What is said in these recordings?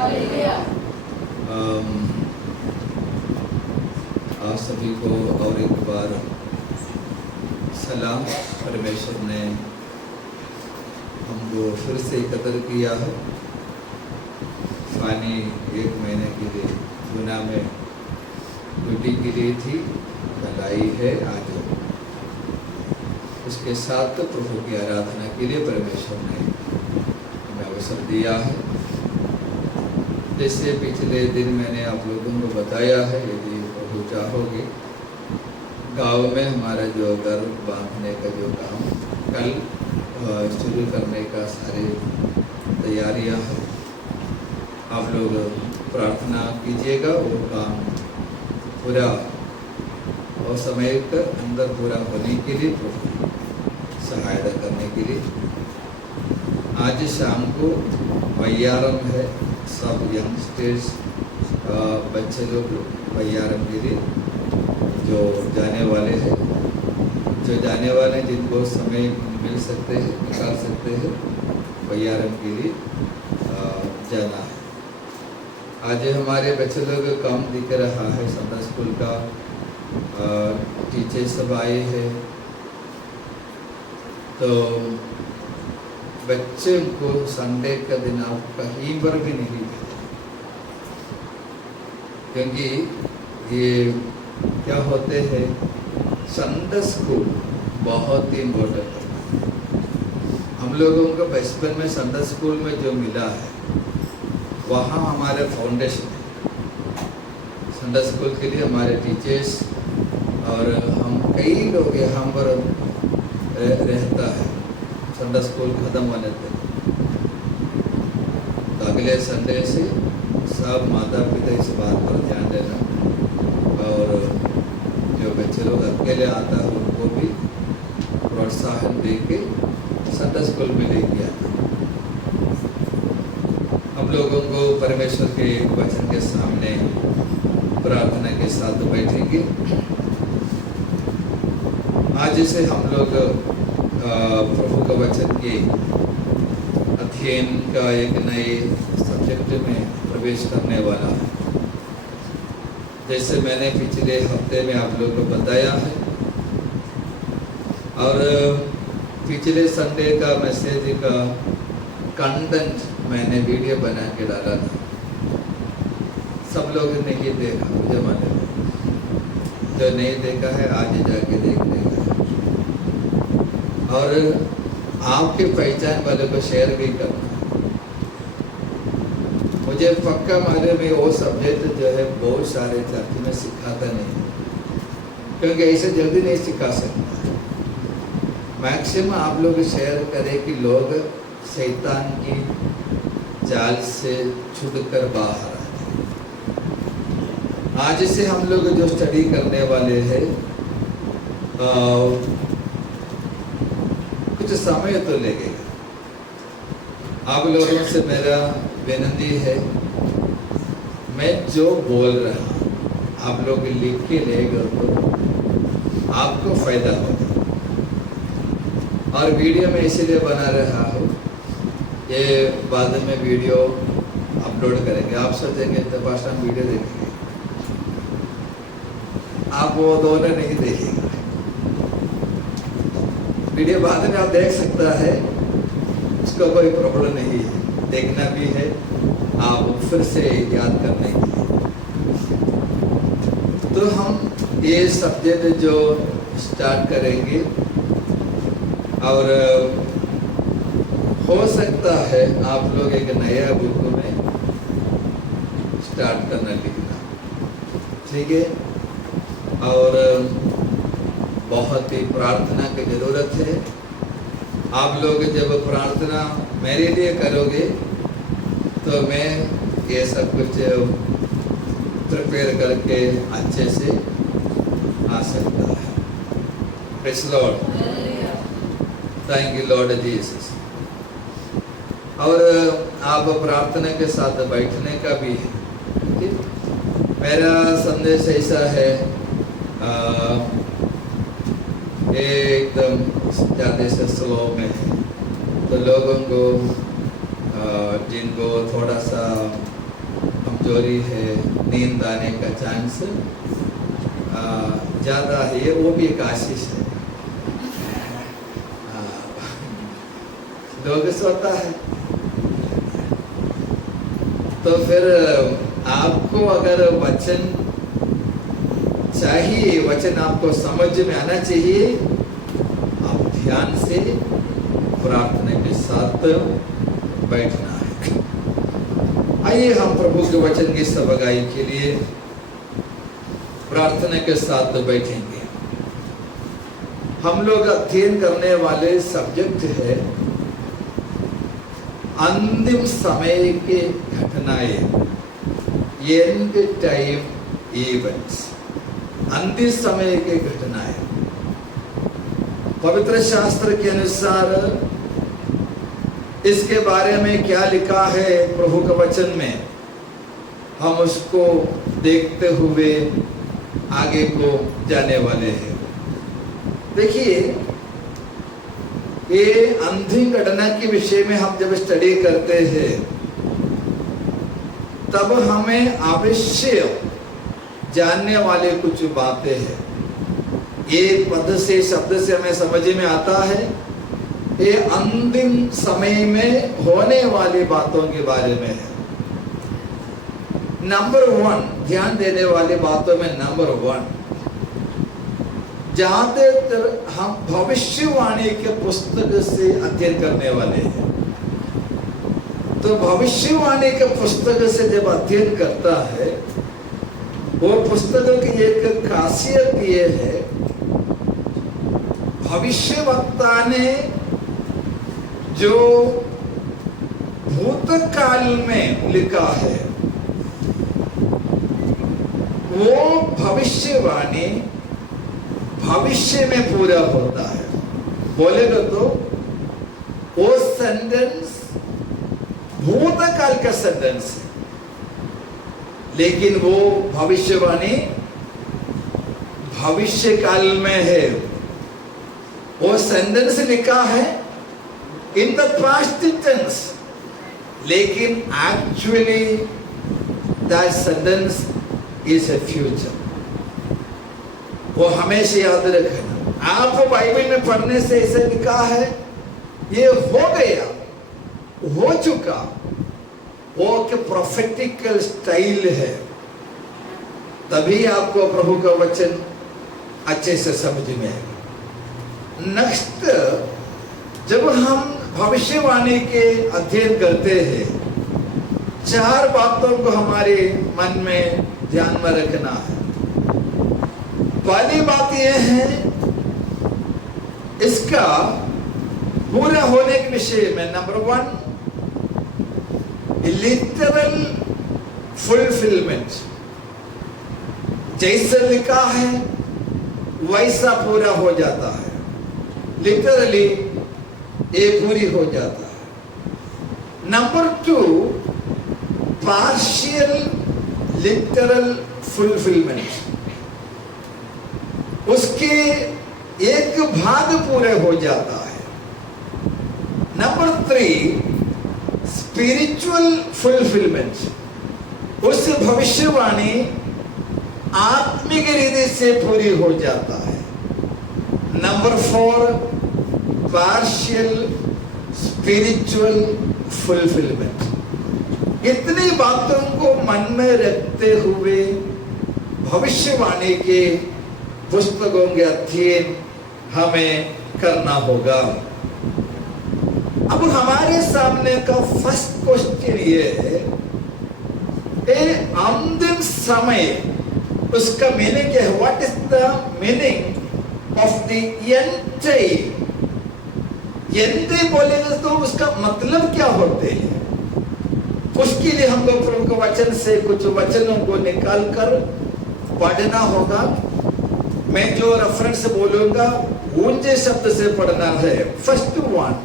आप सभी को और एक बार सलाम। परमेश्वर ने हमको फिर से एकत्र किया है। फानी 1 महीने के लिए गुना में ड्यूटी के लिए थी, कल आई है। आज उसके साथ प्रभु की आराधना के लिए परमेश्वर ने हमें अवसर दिया है। जैसे पिछले दिन मैंने आप लोगों को बताया है, यदि प्रभु चाहोगे गांव में हमारा जो घर बांधने का जो काम कल शुरू करने का सारे तैयारियां हैं। आप लोग प्रार्थना कीजिएगा वो काम पूरा और समय के अंदर पूरा होने के लिए, प्रभु सहायता करने के लिए। आज शाम को बయ్యారం है। सब यंगस्टर्स बच्चे लोग बయ్యారం के लिए जो जाने वाले हैं, जिनको समय मिल सकते हैं, निकाल सकते हैं, बయ్యారం के लिए जाना है। आज हमारे बच्चे लोग कम दिख रहा है। संडे स्कूल का टीचर सब आए हैं, तो बच्चे को संडे का दिन आप कहीं पर भी नहीं भेजें, क्योंकि ये क्या होते हैं, संडे स्कूल बहुत ही इम्पोर्टेंट है। हम लोगों को बचपन में संडे स्कूल में जो मिला है वहाँ हमारे फाउंडेशन है। संडे स्कूल के लिए हमारे टीचर्स और हम कई लोग यहाँ पर रहता है संडे स्कूल ख़त्म होने तक। तो अगले संडे से सब माता पिता इस बात पर ध्यान देना, और जो बच्चे लोग अकेले आता है उनको भी प्रोत्साहन दे के संडे स्कूल में लेके आना। हम लोगों को परमेश्वर के वचन के सामने प्रार्थना के साथ बैठेंगे। आज से हम लोग प्रभु का वचन के अध्ययन का एक नए सब्जेक्ट में प्रवेश करने वाला है। जैसे मैंने पिछले हफ्ते में आप लोगों को बताया है, और पिछले संडे का मैसेज का कंटेंट मैंने वीडियो बना के डाला था। सब लोग ने ये देखा, मुझे मालूम है। जो नहीं देखा है आज जाके देख लेगा, और आपके पहचान वाले को शेयर भी करना। मुझे पक्का मालूम है वो सब्जेक्ट जो है बहुत सारे चर्च में सिखाता नहीं, क्योंकि ऐसे जल्दी नहीं सिखा सकता। मैक्सिमम आप लोग शेयर करें कि लोग शैतान की जाल से छूटकर बाहर आए। आज से हम लोग जो स्टडी करने वाले हैं, कुछ समय तो लगेगा। आप लोगों से मेरा विनती है, मैं जो बोल रहा हूँ आप लोग लिख के लेगा तो आपको फायदा होगा। और वीडियो में इसीलिए बना रहा हूँ, ये बाद में वीडियो अपलोड करेंगे। आप सोचेंगे तो फर्स्ट हम वीडियो देखेंगे, आप वो दोनों नहीं देखेंगे। वीडियो बाद में आप देख सकता है, उसका कोई प्रॉब्लम नहीं है। देखना भी है, आप फिर से याद करने के लिए। तो हम ये सब्जेक्ट जो स्टार्ट करेंगे, और हो सकता है आप लोग एक नया बुक में स्टार्ट करना, लिखना, ठीक है। और बहुत ही प्रार्थना की ज़रूरत है। आप लोग जब प्रार्थना मेरे लिए करोगे तो मैं ये सब कुछ प्रिपेयर करके अच्छे से आ सकता है। Praise Lord, thank you Lord Jesus. और आप प्रार्थना के साथ बैठने का भी है। मेरा संदेश ऐसा है, एकदम ज़्यादा से स्लो में है, तो लोगों को जिनको थोड़ा सा कमजोरी है, नींद आने का चांस ज़्यादा है, वो भी एक आशीष है। लोग सोता है तो फिर आपको अगर वचन चाहिए, वचन आपको समझ में आना चाहिए, आप ध्यान से प्रार्थना के साथ बैठना है। आइए हम प्रभु के वचन की सभागाई के लिए प्रार्थना के साथ बैठेंगे। हम लोग अध्ययन करने वाले सब्जेक्ट है अंतिम समय के घटनाएं, एंड टाइम इवेंट्स, अंतिम समय के घटनाएं। पवित्र शास्त्र के अनुसार इसके बारे में क्या लिखा है प्रभु के वचन में, हम उसको देखते हुए आगे को जाने वाले हैं। देखिए, ये अंतिम घटना के विषय में हम जब स्टडी करते हैं तब हमें अवश्य जानने वाले कुछ बातें हैं। एक पद से, शब्द से हमें समझ में आता है ये अंतिम समय में होने वाली बातों के बारे में है। नंबर 1, ध्यान देने वाली बातों में नंबर 1, ज्यादातर हम भविष्यवाणी के पुस्तक से अध्ययन करने वाले हैं। तो भविष्यवाणी के पुस्तक से जब अध्ययन करता है, वो पुस्तक की एक खासियत ये है, भविष्यवक्ता ने जो भूतकाल में लिखा है वो भविष्यवाणी भविष्य में पूरा होता है। बोलेगा तो वो सेंटेंस भूतकाल का सेंटेंस है, लेकिन वो भविष्यवाणी भविष्य काल में है। वो सेंटेंस लिखा है इन द पास्ट टेंस, लेकिन actually that sentence is a future. वो हमेशा याद रखना। आप बाइबल में पढ़ने से ऐसे लिखा है ये हो गया, हो चुका, वो के प्रोफेटिकल स्टाइल है। तभी आपको प्रभु का वचन अच्छे से समझ में आएगा। नेक्स्ट, जब हम भविष्यवाणी के अध्ययन करते हैं, 4 बातों को हमारे मन में ध्यान में रखना है। पहली बात यह है, इसका पूरा होने के विषय में नंबर 1, लिटरल फुलफिलमेंट। जैसे लिखा है वैसा पूरा हो जाता है, लिटरली ये पूरी हो जाता है। Number 2, partial literal fulfilment. उसके एक भाग पूरे हो जाता है। Number 3, spiritual fulfilment. उस भविष्यवाणी आत्मिक रीति से पूरी हो जाता है। Number 4, partial spiritual fulfilment. इतनी बातों को मन में रखते हुए भविष्यवाणी के पुस्तकों के अध्ययन हमें करना होगा। अब हमारे सामने का फर्स्ट क्वेश्चन ये है, अंतिम समय, उसका मीनिंग क्या है? What is the meaning of the end time? And बोलेंगे तो उसका मतलब क्या होते हैं? उसके लिए हम लोग प्रभु के वचन से कुछ वचनों को निकाल कर पढ़ना होगा। मैं जो रेफरेंस बोलूंगा ऊंचे शब्द से पढ़ना है। First 1,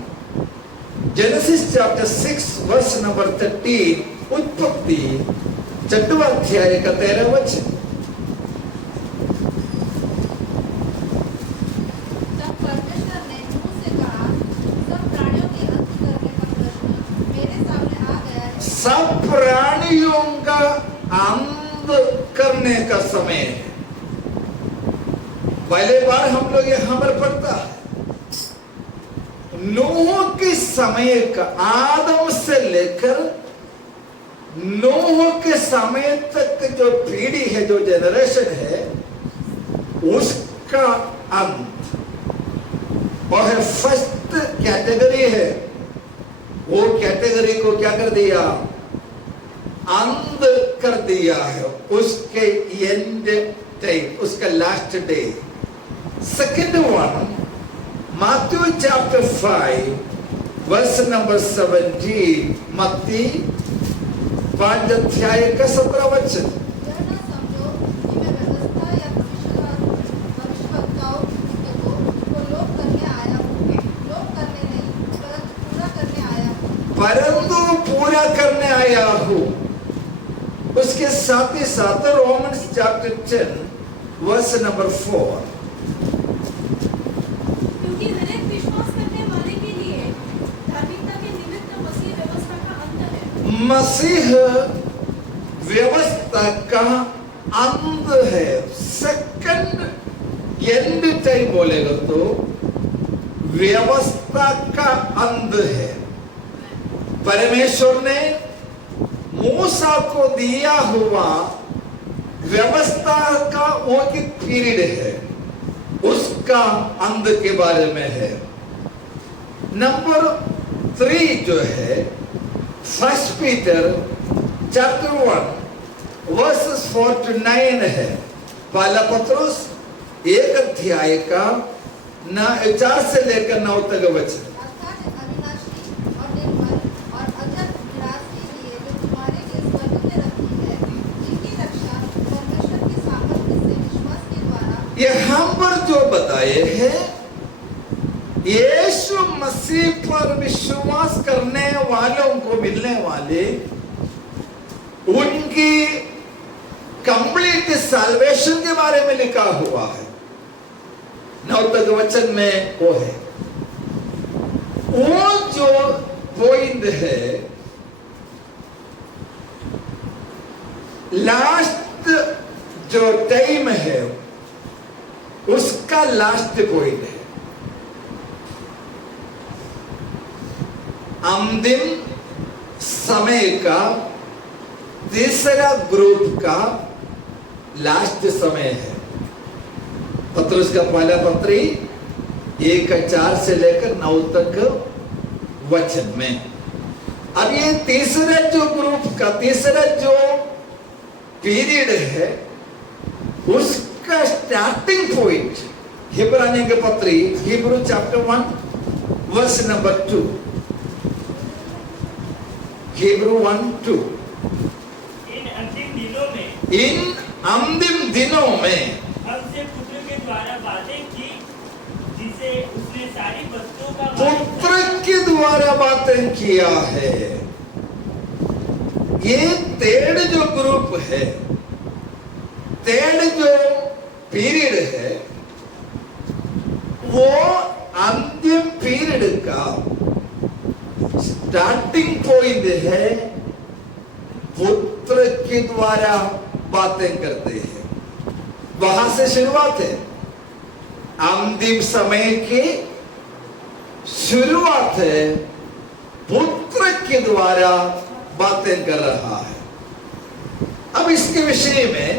Genesis chapter 6 verse number 13, उत्पत्ति 6वां अध्याय का 13वां वचन। सब प्राणियों का अंत करने का समय है। पहले बार हम लोग यहां पर पढ़ता है नूह के समय का, आदम से लेकर नूह के समय तक जो पीढ़ी है, जो जनरेशन है, उसका अंत और है फर्स्ट कैटेगरी है। वो कैटेगरी को क्या कर दिया? अंत कर दिया है, उसके एंड टाइम, उसका last day. Second one, Matthew chapter 5 verse number 17, मत्ती 5 अध्याय का 17 वचन। यह न समझो कि मैं व्यवस्था या भविष्यवक्ताओं की पुस्तकों को लोप करने आया हूँ। लोप करने नहीं, परंतु पूरा करने आया हूँ। परंतु पूरा करने आया हूँ। उसके साथ ही साथ रोमन्स चैप्टर 10 वर्स नंबर 4, क्योंकि हर एक विश्वास करने वाले के लिए धार्मिकता के निमित्त मसीह व्यवस्था का अंत है। मसीह व्यवस्था का अंत है। सेकंड एंड टाइम बोलेगा तो व्यवस्था का अंत है। परमेश्वर ने मूसा को दिया हुआ व्यवस्था का वो की पीरियड है, उसका अंत के बारे में है। नंबर 3 जो है first Peter chapter 1 versus 4 to 9 है। पहला पत्रुस 1 अध्याय का 4 से लेकर 9 तक वचन। अर्थात अविनाशी और निर्मल और अजर विलास के लिए जो तुम्हारे लिए स्वर्ग में रखी है, जिनकी रक्षा परमेश्वर के सामर्थ्य से विश्वास के द्वारा यहाँ पर जो बताए हैं, यीशु मसीह पर विश्वास करने वालों को मिलने वाले उनकी कंप्लीट सैल्वेशन के बारे में लिखा हुआ है। 9 तक वचन में वो है। वो जो पॉइंट है, लास्ट जो टाइम है, उसका लास्ट पॉइंट है। अंतिम समय का तीसरा ग्रुप का लास्ट समय है। पत्रुस का पहला पत्री 1:4 से लेकर 9 तक वचन में। अब ये तीसरा जो ग्रुप का तीसरा जो पीरियड है, उसका स्टार्टिंग पॉइंट हिब्रानियों के पत्री Hebrew chapter 1 verse number 2, Hebrew 1:2। इन अंतिम दिनों में हमसे पुत्र के द्वारा बातें की, जिसे उसने सारी वस्तुओं का पुत्र के द्वारा बातें किया है। ये थर्ड जो ग्रुप है, थर्ड जो पीरियड है, वो अंतिम पीरियड का स्टार्टिंग पॉइंट है। पुत्र के द्वारा बातें करते हैं, वहां से शुरुआत है। अंतिम समय की शुरुआत है, पुत्र के द्वारा बातें कर रहा है। अब इसके विषय में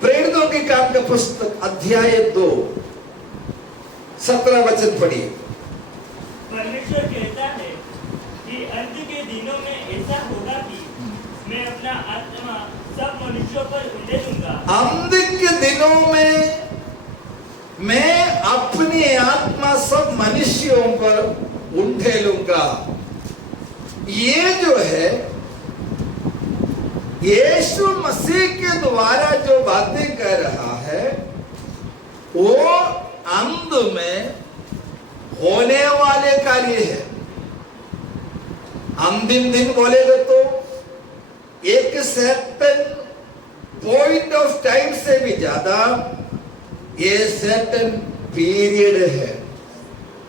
प्रेरितों के काम का पुस्तक अध्याय 2 17 वचन पढ़िए। परमेश्वर कहता है कि अंत के दिनों में ऐसा होगा कि मैं अपना आत्मा सब मनुष्यों पर उंडेलूंगा। अंत के दिनों में मैं अपनी आत्मा सब मनुष्यों पर उंडेलूंगा। ये जो है यीशु मसीह के द्वारा जो बातें कर रहा है, वो अंत में होने वाले कार्य है। अंतिम दिन बोलेगा तो एक सर्टेन पॉइंट ऑफ टाइम से भी ज्यादा ये सर्टेन पीरियड है।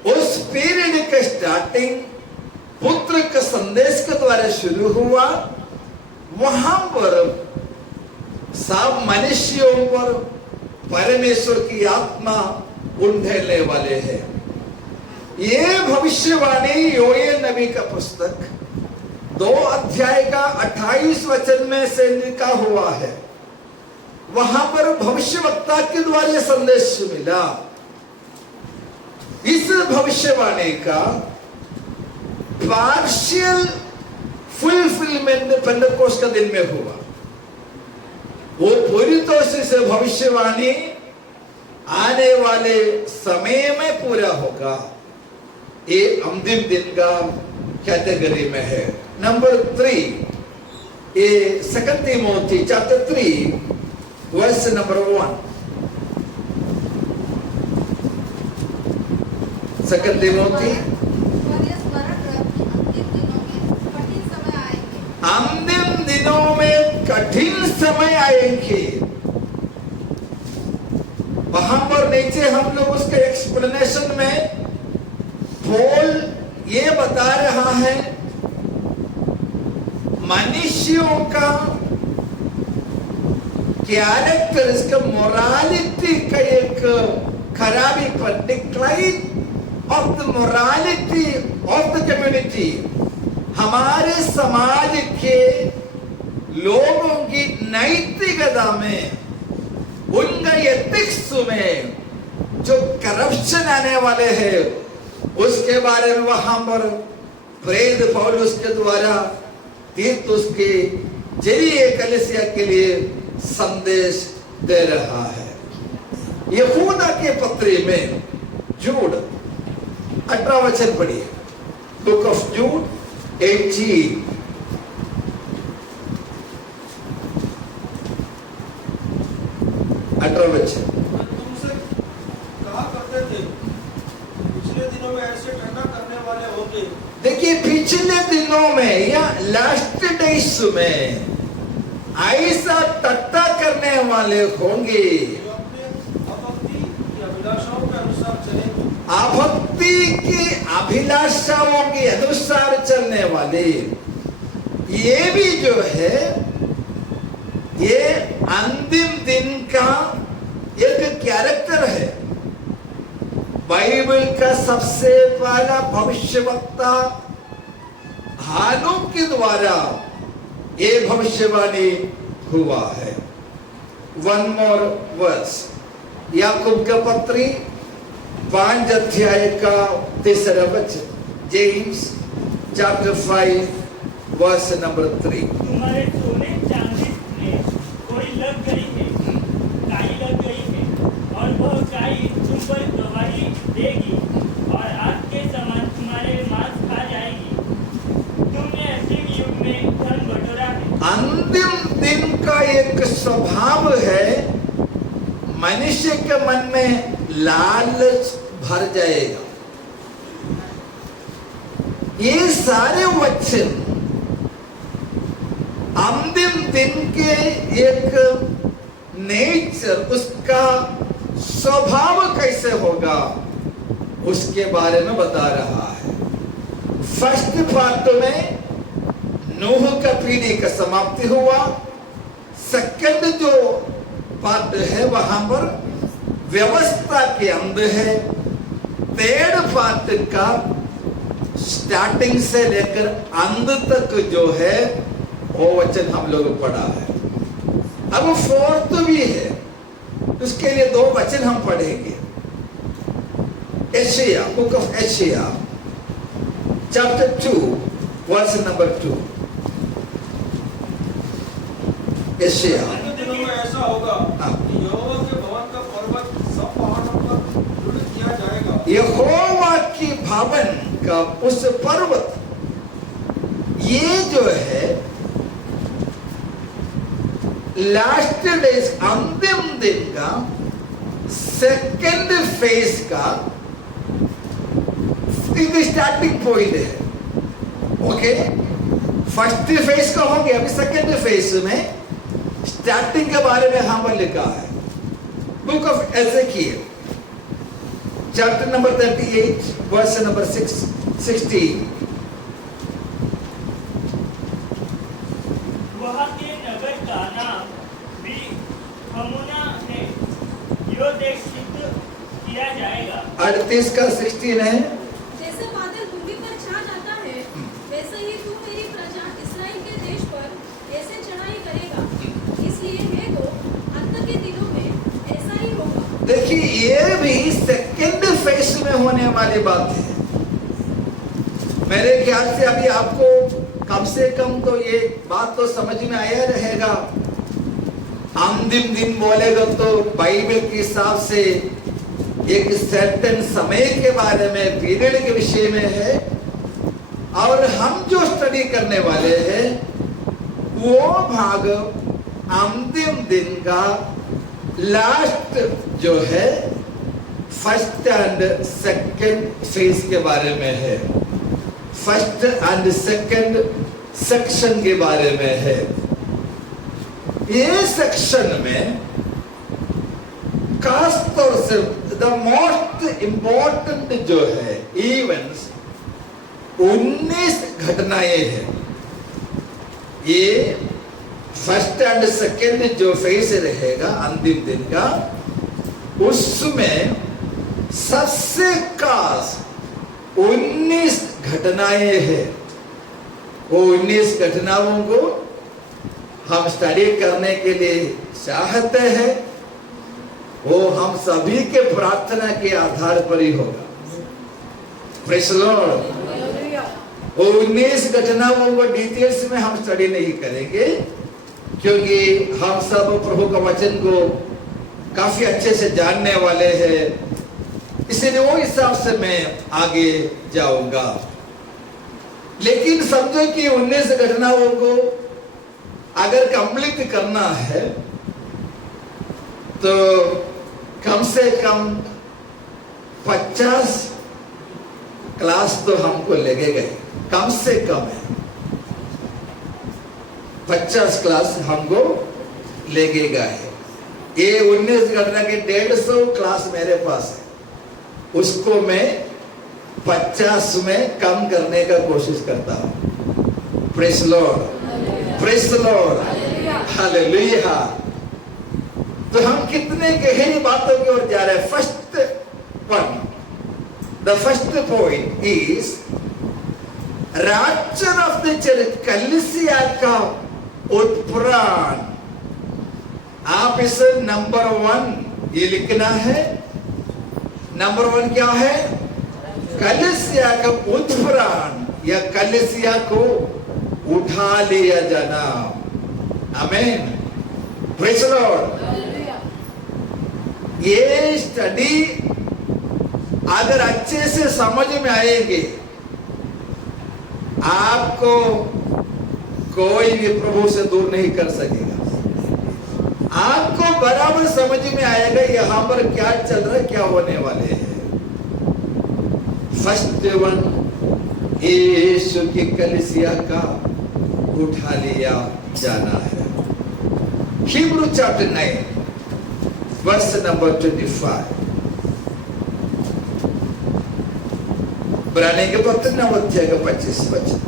उस पीरियड का स्टार्टिंग पुत्र के संदेश के द्वारा शुरू हुआ, वहां पर सब मनुष्यों पर परमेश्वर की आत्मा उंडेलने वाले हैं। ये भविष्यवाणी योएल नबी का पुस्तक 2 अध्याय का 28 वचन में से लिखा हुआ है। वहां पर भविष्यवक्ता के द्वारा संदेश मिला। इस भविष्यवाणी का पार्शियल फुलफिलमेंट पेंटेकोस्ट का दिन में हुआ। वो पूरी तौर से भविष्यवाणी आने वाले समय में पूरा होगा। ये अंतिम दिन का कैटेगरी में है। नंबर 3, ये 2 Timothy chapter 3 verse number 1। 2 Timothy, और ये स्मरण रख कि अंतिम दिनों में कठिन समय आएंगे। अंतिम दिनों में कठिन समय आएंगे। वहां पर नीचे हम लोग उसके एक्सप्लेनेशन में पॉल ये बता रहा है, मनुष्यों का कैरेक्टर, इसका मोरालिटी का एक खराबी पर, decline of the morality of the community, हमारे समाज के लोगों की नैतिकता में, उनका एथिक्स में जो करप्शन आने वाले हैं, उसके बारे में वहां पर प्रेरित पौलुस के द्वारा तीतुस के जरिए कलीसिया के लिए संदेश दे रहा है। यहूदा के पत्री में जूड 18 वचन पढ़िए। बुक ऑफ जूड 18 18 वचन। तुमसे कहा करते थे, पिछले दिनों में ऐसे ठंडा करने वाले होंगे। देखिए, पिछले दिनों में या लास्ट डेज में ऐसा टट्टा करने वाले होंगे, जो अपने अभक्ति की अभिलाषाओं के अनुसार चलेंगे। आभक्ति की अभिलाषाओं के अनुसार चलने वाले। ये भी जो है, ये अंतिम दिन का एक कैरेक्टर है। बाइबल का सबसे पहला भविष्यवक्ता हानोक के द्वारा ये भविष्यवाणी हुआ है। 1 more verse, याकूब का पत्री 5 अध्याय का 3 वचन, जेम्स चैप्टर 5 वर्स नंबर 3। तुम्हारे सोने चांदी में कोई लग गई है, काई लग गई है, और वह काई तुम पर गवाही देगी और आग के समान तुम्हारे मांस खा जाएगी। तुमने अंतिम युग में धन बटोरा है। अंतिम दिन का एक स्वभाव है, मनुष्य के मन में लालच भर जाएगा। ये सारे वचन अंतिम दिन के एक नेचर, उसका स्वभाव कैसे होगा, उसके बारे में बता रहा है। फर्स्ट पार्ट में नूह का पीढ़ी का समाप्ति हुआ। सेकंड जो पार्ट है वहां पर व्यवस्था के अंत है। थर्ड पार्ट का स्टार्टिंग से लेकर अंत तक जो है वो वचन हम लोग पढ़ा है। अब फोर्थ भी है, उसके लिए 2 वचन हम पढ़ेंगे। Isaiah, book of Isaiah chapter 2 verse number 2। Isaiah. अंतिम दिनों में ऐसा होगा हाँ। कि यहोवा के भवन का पर्वत सब पहाड़ों पर दृढ़ किया जाएगा। यहोवा की भवन का उस पर्वत, ये जो है लास्ट डेज, अंतिम दिन का सेकंड फेज का स्टार्टिंग पॉइंट है। ओके, फर्स्ट फेज का हो गया, अभी सेकंड फेज में स्टार्टिंग के बारे में हम लिखा है। Book of Ezekiel chapter number 38 verse number 16। वहाँ के नगर का नाम भी हमोना है। यो देश सिद्ध किया जाएगा। 38 का 16 है। जैसे बादल भूमि पर छा जाता है, वैसे ही तू मेरी प्रजा इस्राएल के देश पर ऐसे चढ़ाई करेगा। इसलिए है तो अंत के दिनों में ऐसा ही होगा। देखिए, ये भी सेकंड फेज में होने वाली बात है। मेरे ख्याल से अभी आपको कम से कम तो ये बात तो समझ में आया रहेगा। अंतिम दिन बोलेगा तो बाइबल के हिसाब से एक सर्टेन समय के बारे में, पीरियड के विषय में है। और हम जो स्टडी करने वाले हैं वो भाग अंतिम दिन का लास्ट जो है फर्स्ट एंड सेकंड फेज के बारे में है, फर्स्ट एंड सेकंड सेक्शन के बारे में है। ये सेक्शन में खास तौर से द मोस्ट इंपॉर्टेंट जो है इवेंट्स 19 घटनाएं हैं। ये फर्स्ट एंड सेकंड जो फेज रहेगा अंतिम दिन का, उसमें सबसे खास 19 घटनाएं हैं। वो 19 घटनाओं को हम स्टडी करने के लिए चाहते हैं। वो हम सभी के प्रार्थना के आधार पर ही होगा। Praise the Lord. वो 19 घटनाओं को डिटेल्स में हम स्टडी नहीं करेंगे, क्योंकि हम सब प्रभु का वचन को काफी अच्छे से जानने वाले हैं। इसलिए वो हिसाब से मैं आगे जाऊंगा। लेकिन समझो कि 19 घटनाओं को अगर कंप्लीट करना है तो कम से कम 50 क्लास तो हमको लगेगा, कम से कम है 50 क्लास हमको लगेगा है। ये 19 घटना के 150 क्लास मेरे पास है, उसको मैं 50 में कम करने का कोशिश करता हूं। Praise the Lord, praise the Lord, hallelujah. तो हम कितने गहरी बातों की ओर जा रहे हैं। First one, the first point is rapture of the church, कलीसिया का उत्प्राण। आप इसे नंबर 1 ये लिखना है। नंबर 1 क्या है? कलीसिया का उत्प्राण या कलीसिया को उठा लिया जाना। आमीन, प्रेज़ द लॉर्ड। ये स्टडी अगर अच्छे से समझ में आएंगे, आपको कोई भी प्रभु से दूर नहीं कर सकेगा। आपको बराबर समझ में आएगा यहां पर क्या चल रहा है, क्या होने वाले हैं। फर्स्ट वन, यीशु की कलीसिया का उठा लिया जाना है। Hebrew chapter 9 verse number 25। इब्रानी के पत्र 9 अध्याय का 25 वचन।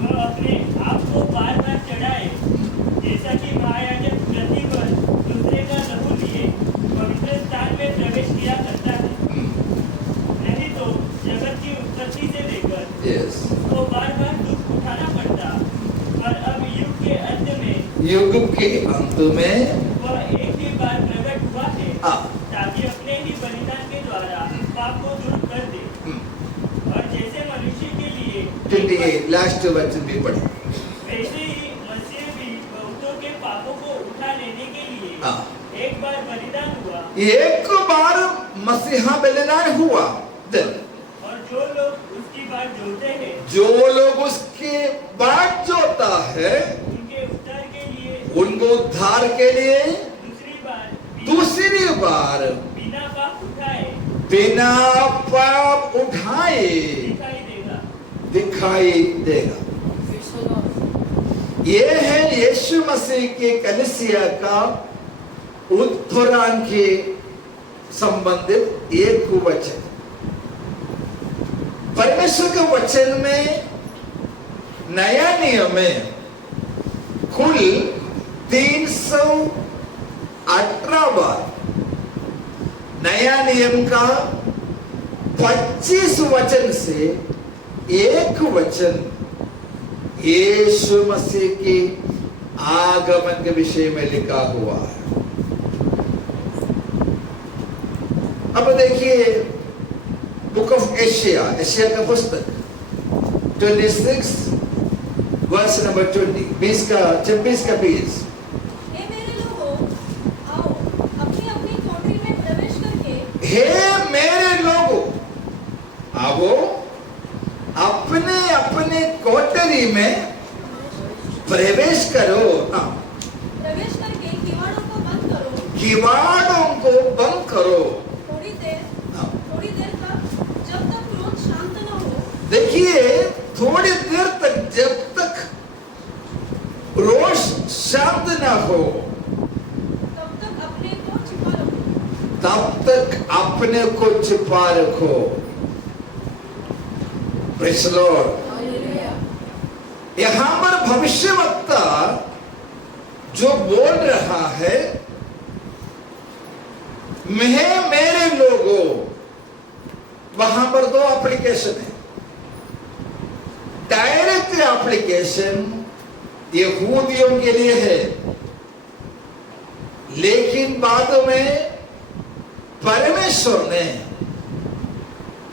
वह अपने आप को बार बार चढ़ाए, जैसा कि महायाजक प्रतिवर्ष दूसरे का लहू लिए पवित्र स्थान में प्रवेश किया करता है। नहीं तो जगत की उत्पत्ति से लेकर वो बार बार दुख उठाना पड़ता, पर अब युग के अंत में वह एक ही बार प्रकट हुआ है, ताकि अपने ही बलिदान के द्वारा पाप को दूर कर दे। और जैसे मनुष्य के लिए 28 लास्ट वचन भी पढ़े। वैसे ही मसीह भी बहुतों के पापों को उठा लेने के लिए एक बार बलिदान हुआ। एक बार मसीहा बलिदान हुआ। और जो लोग उसकी बात जोते हैं, जो लोग उसके बात जोता है, उनके उद्धार के लिए, उनको उद्धार के लिए दूसरी बार बिना पाप उठाए दिखाई देगा। ये है यीशु मसीह के कलीसिया का उत्थान के संबंधित एक वचन। परमेश्वर के वचन में नया नियम में कुल 318 बार नया नियम का 25 वचन से एक वचन यीशु मसीह के आगमन के विषय में लिखा हुआ है। अब देखिए बुक ऑफ एशिया का पुस्तक 26 वर्स नंबर 26 का पेज। हे मेरे लोगों, आओ अपनी अपनी कोठरी में प्रवेश करके हे मेरे लोगों, आओ अपने अपने कोठरी में प्रवेश करो। प्रवेश करके किवाड़ों को बंद करो। किवाड़ों को बंद करो। थोड़ी देर तक, जब तक क्रोध शांत न हो। देखिए, थोड़ी देर तक जब तक रोष शांत न हो तब तक अपने को छिपा रखो। तब तक अपने को छिपा रखो। Praise the Lord. यहां पर भविष्यवक्ता जो बोल रहा है, मेरे लोगों, वहां पर दो एप्लीकेशन है। डायरेक्ट एप्लीकेशन यहूदियों के लिए है, लेकिन बाद में परमेश्वर ने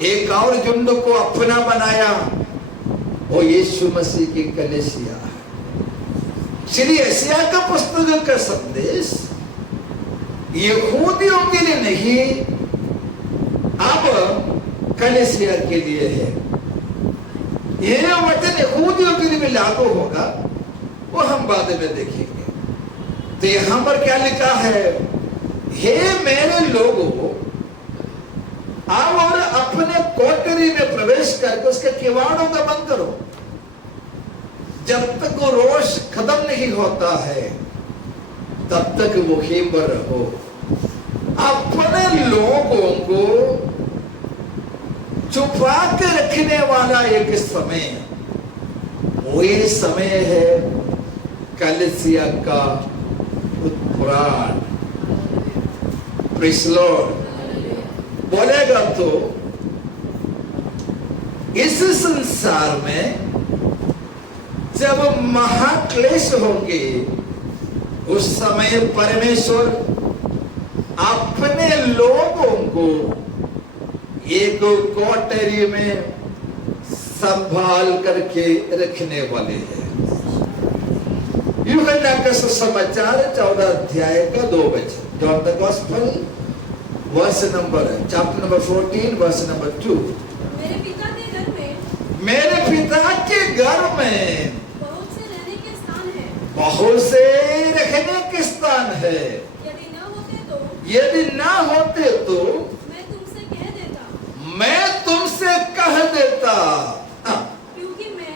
एक और झुंड को अपना बनाया, वो यीशु मसीह की कलीसिया है। श्री यशायाह का पुस्तक का संदेश यहूदियों के लिए नहीं, अब कलीसिया के लिए है। यह वचन यहूदियों के लिए भी लागू होगा, वो हम बाद में देखेंगे। तो यहां पर क्या लिखा है? हे मेरे लोगों, आओ और अपने कोठरी में प्रवेश करके उसके किवाड़ों का बंद करो। जब तक वो रोष खत्म नहीं होता है, तब तक वो हिम्मत रहो। अपने लोगों को छुपा के रखने वाला एक समय, वो ये समय है कलीसिया का उत्थान। Praise the Lord. बोलेगा तो इस संसार में जब महाक्लेश होंगे, उस समय परमेश्वर अपने लोगों को एक कोठरी में संभाल करके रखने वाले हैं। यूहन्ना का सुसमाचार 14 अध्याय का 2 वचन। John the gospel verse number chapter number 14 verse number 2। मेरे पिता के घर में बहुत से रहने के स्थान है। बहुत से रहने के स्थान है। यदि न होते तो मैं तुमसे कह देता, क्योंकि मैं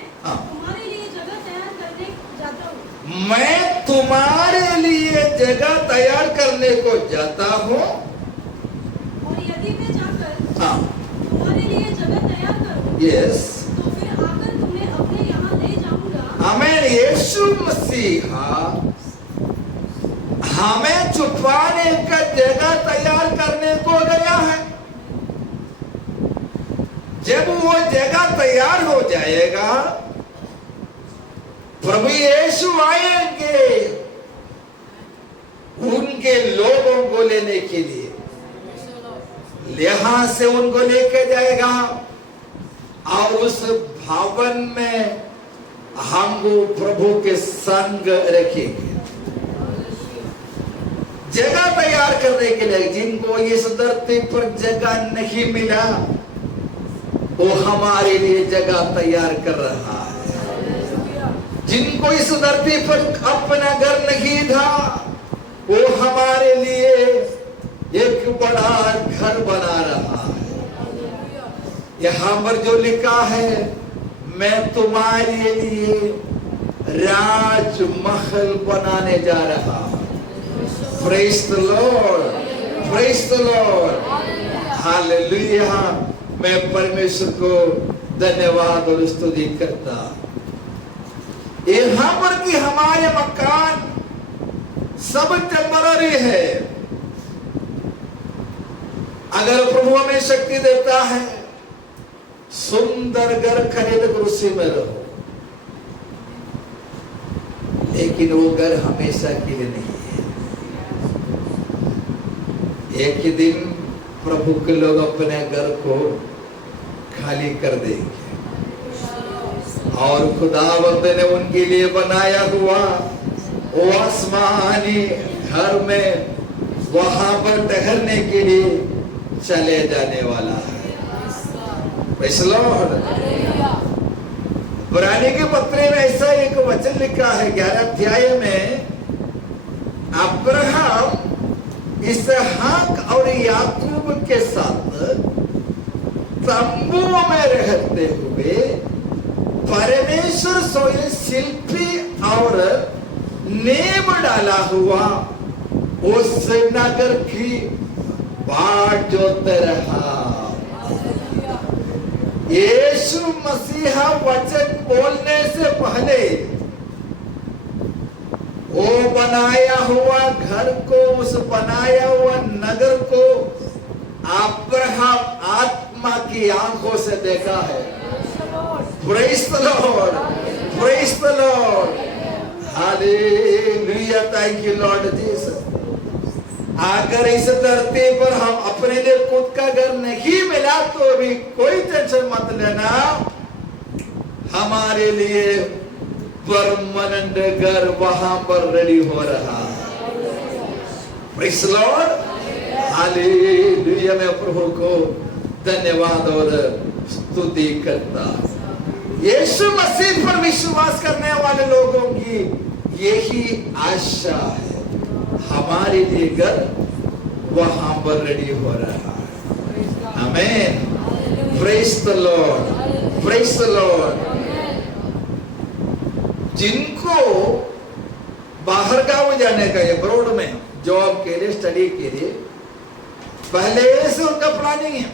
तुम्हारे लिए जगह तैयार करने जाता हूँ। मैं तुम्हारे लिए जगह तैयार करने को जाता हूँ। और यदि मैं जाकर हाँ, तुम्हारे लिए जगह तैयार करूँ, यस, तो फिर आकर तुम्हें अपने यहाँ ले जाऊंगा। हमें यीशु मसीहा हमें छुपाने का जगह तैयार करने को गया है। जब वो जगह तैयार हो जाएगा, प्रभु यीशु आएंगे उनके लोगों को लेने के लिए। यहां से उनको लेके जाएगा और उस भवन में हमको प्रभु के संग रखेंगे। जगह तैयार करने के लिए जिनको इस धरती पर जगह नहीं मिला, वो हमारे लिए जगह तैयार कर रहा है। जिनको इस धरती पर अपना घर नहीं था, वो हमारे लिए एक बड़ा घर बना रहा है। यहां पर जो लिखा है, मैं तुम्हारे लिए राजमहल बनाने जा रहा हूं। Praise the Lord, praise the Lord, hallelujah. मैं परमेश्वर को धन्यवाद और स्तुति करता। यहाँ पर कि हमारे मकान सब टेम्पररी है। अगर प्रभु हमें शक्ति देता है, सुंदर घर खरीद कर उसी में रहो, लेकिन वो घर हमेशा के लिए नहीं है। एक ही दिन प्रभु के लोग अपने घर को खाली कर देंगे और खुदावंद ने उनके लिए बनाया हुआ वो आसमानी घर में वहां पर ठहरने के लिए चले जाने वाला है। Praise the Lord। इब्रानी के पत्र में ऐसा एक वचन लिखा है 11 अध्याय में, अब्राहम इसहाक और याकूब के साथ तंबुओं में रहते हुए परमेश्वर स्वयं शिल्पी और नेम डाला हुआ उस नगर की बाट जोते रहा। यीशु मसीहा वचन बोलने से पहले वो बनाया हुआ घर को, उस बनाया हुआ नगर को अब्राहम आत्मा की आंखों से देखा है। Praise the Lord, praise the Lord, hallelujah, thank you Lord Jesus। अगर इस धरती पर हम अपने लिए खुद का घर नहीं मिला तो भी कोई टेंशन मत लेना, हमारे लिए परमानेंट घर वहां पर रेडी हो रहा है। Praise the Lord, hallelujah. मैं प्रभु को धन्यवाद और स्तुति करता। यीशु मसीह पर विश्वास करने वाले लोगों की यही आशा है, हमारे लिए घर वहां पर रेडी हो रहा है। आमीन। Praise the Lord, praise the Lord. जिनको बाहर गांव जाने का, ये अब्रॉड में जॉब के लिए, स्टडी के लिए पहले से उनका प्लानिंग है,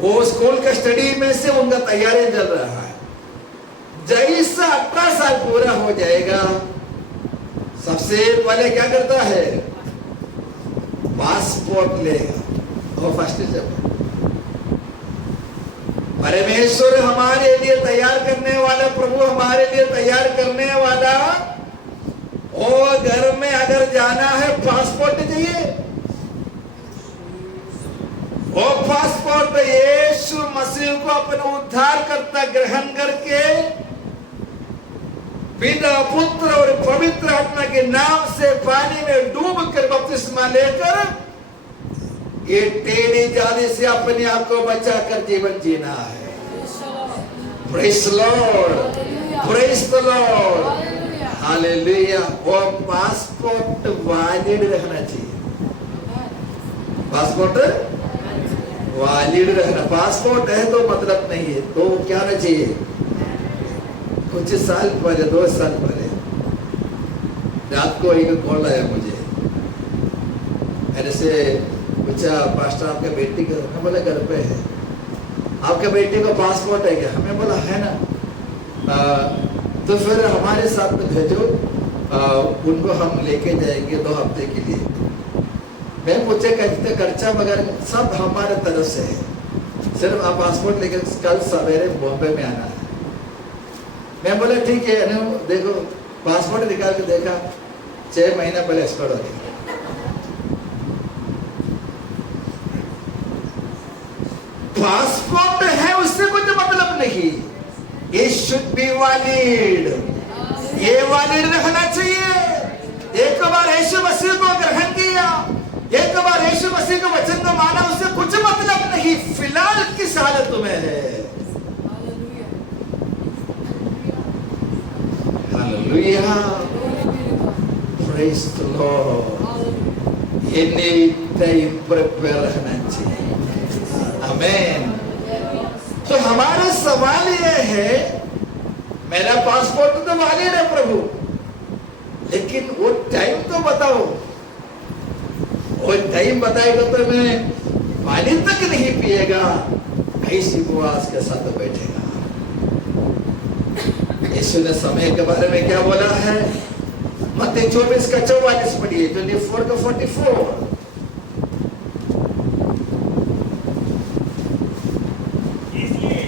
वो स्कूल का स्टडी में से उनका तैयारी चल रहा है। जैसा 18 साल पूरा हो जाएगा, सबसे पहले क्या करता है, पासपोर्ट लेगा और फर्स्ट स्टेप। परमेश्वर हमारे लिए तैयार करने वाला, प्रभु हमारे लिए तैयार करने वाला, और घर में अगर जाना है पासपोर्ट चाहिए। और पासपोर्ट यीशु मसीह को अपना उद्धार करता ग्रहण करके पिता, पुत्र और पवित्र आत्मा के नाम से पानी में डूब कर बपतिस्मा लेकर ये टेढ़ी जाने से अपने आप को बचाकर जीवन जीना है। Praise the Lord, praise the Lord, hallelujah. और पासपोर्ट वैलिड रहना चाहिए, पासपोर्ट वैलिड रहना। पासपोर्ट है तो मतलब नहीं है, तो क्या होना चाहिए, कुछ साल पहले, 2 साल पहले रात को एक कॉल आया मुझे, ऐसे पूछा, पास्टर आपके बेटी का, मैं बोला घर पे है, आपके बेटी का पासपोर्ट है क्या? हमें बोला है ना। तो फिर हमारे साथ में भेजो, उनको हम लेके जाएंगे 2 हफ्ते के लिए। मैं पूछे कहते खर्चा वगैरह सब हमारे तरफ से है, सिर्फ आप पासपोर्ट लेकर कल सवेरे बॉम्बे में आना है। मैं बोला ठीक है, देखो पासपोर्ट निकाल के देखा, 6 महीना पहले एक्सपायर हो गया। पासपोर्ट है उससे कुछ मतलब नहीं, it should be valid, ये वैलिड रहना चाहिए। एक बार यीशु मसीह को ग्रहण किया, एक बार यीशु मसीह के वचन को माना, उससे कुछ मतलब नहीं फिलहाल किस हालत में है। Hallelujah, praise the Lord. Any time prepare रहना चाहिए। आमीन। तो हमारा सवाल यह है, मेरा पासपोर्ट तो वैलिड है प्रभु, लेकिन वो टाइम तो बताओ। वो टाइम बताएगा तो मैं पानी तक नहीं पिएगा, ऐसी उपवास के साथ बैठेगा। यीशु ने समय के बारे में क्या बोला है? मत्ती 24 का 44 पढ़िए, 24 का 44। इसलिए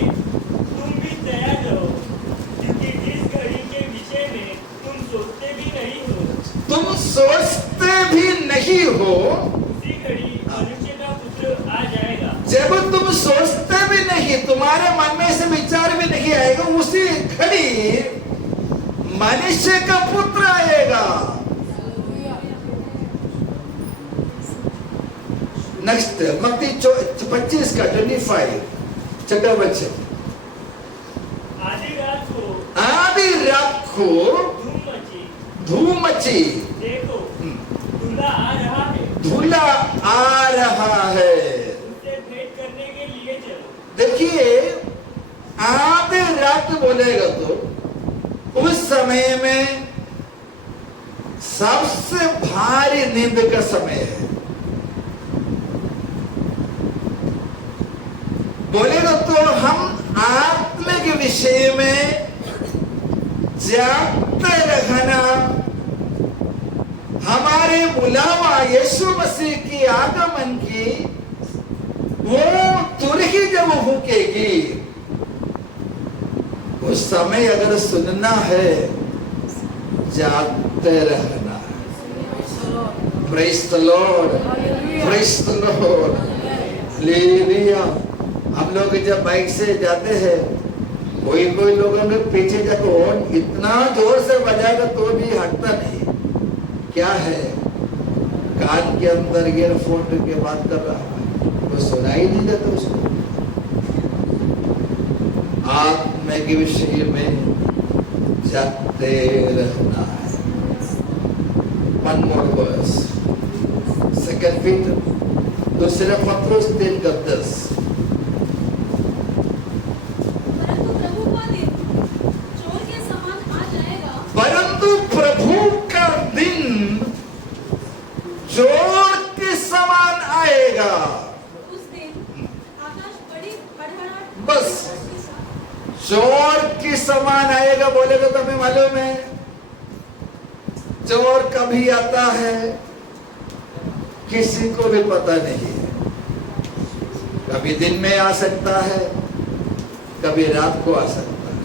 तुम भी तैयार रहो, क्योंकि जिस घड़ी के विषय में तुम सोचते भी नहीं हो, तुम सोचते भी नहीं हो, उसी घड़ी मनुष्य का पुत्र आ जाएगा। जब तुम सोचते भी नहीं, तुम्हारे मन में ऐसे विचार भी नहीं आएगा, उसी घड़ी मनुष्य का पुत्र आएगा। नेक्स्ट मत्ती 25 का 25 छठा वचन। आधी रात को धूम मची, देखो दूल्हा आ रहा है, धूला आ रहा है। उससे भेंट करने के लिए चलो। देखिए, आधी रात बोलेगा तो उस समय में सबसे भारी नींद का समय है। बोलेगा तो हम आत्मा के विषय में जागते रहना, हमारे बुलावा यीशु मसीह की आगमन की वो तुरही जब भूकेगी, उस समय अगर सुनना है, जागते रहना। Praise the Lord, praise the Lord, hallelujah. हम लोग जब बाइक से जाते हैं, कोई लोगों के पीछे जाकर हॉर्न इतना जोर से बजाएगा तो भी हटता नहीं। क्या है? कान के अंदर ईयरफोन के बात कर रहा है, वो सुनाई नहीं देता उसको। आत्मा के विषय में जागते रहना है। One more verse, 2 Peter, दूसरा पत्रुस 3:10। परंतु प्रभु का दिन चोर के समान आएगा। परंतु प्रभु का दिन चोर के समान आएगा। उस दिन आकाश बड़ी हड़हड़ाहट बस चोर के समान आएगा बोलेगा तो हमें मालूम है चोर कभी आता है किसी को भी पता नहीं है। कभी दिन में आ सकता है, कभी रात को आ सकता है।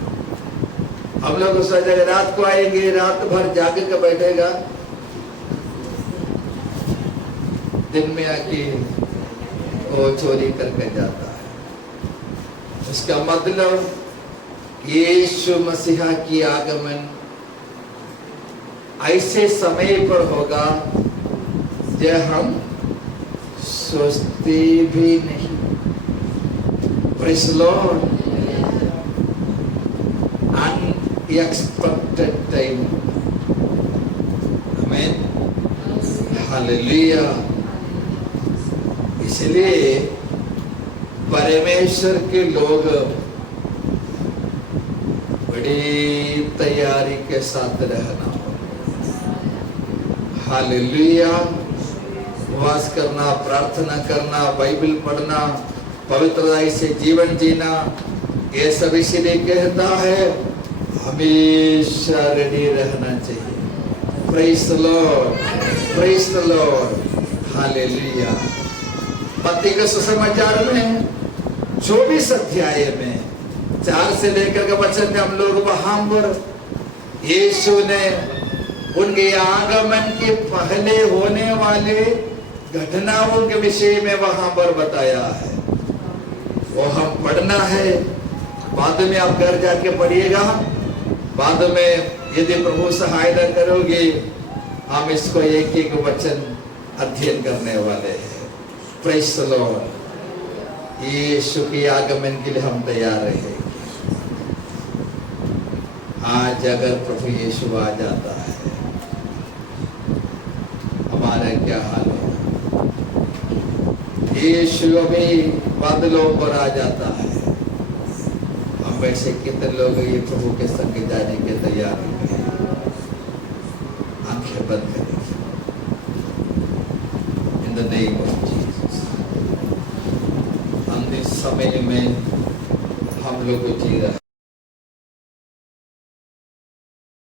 हम लोग उस जगह रात को आएंगे, रात भर जाग के बैठेगा, दिन में आके वो चोरी करके जाता है। इसका मतलब यीशु मसीहा की आगमन ऐसे समय पर होगा जो हम सोचते भी नहीं। Praise the Lord, unexpected time. आमीन, हालेलुया। इसलिए परमेश्वर के लोग बड़ी तैयारी के साथ रहना। हालेलुया। उपवास करना, प्रार्थना करना, बाइबल पढ़ना, पवित्रता से जीवन जीना, ये सब इसीलिए कहता है हमेशा रेडी रहना चाहिए। Praise the Lord, praise the Lord, hallelujah. मत्ती के सुसमाचार में 24 अध्याय में 4 से लेकर के वचन में हम लोग वहां पर यीशु ने उनके आगमन के पहले होने वाले घटनाओं के विषय में वहां पर बताया है। वो हम पढ़ना है, बाद में आप घर जाके पढ़िएगा। बाद में यदि प्रभु सहायता करोगे, हम इसको एक एक वचन अध्ययन करने वाले हैं। Praise the Lord. यीशु के आगमन के लिए हम तैयार रहेंगे। आज अगर प्रभु यीशु आ जाता है, हमारा क्या हाल है? यीशु अभी बादलों पर आ जाता है, हम वैसे कितने लोग ये प्रभु के संग जाने के तैयार हैं? आंखें बंद करें। In the name of Jesus. अंतिम समय में हम लोग जी रहे हैं।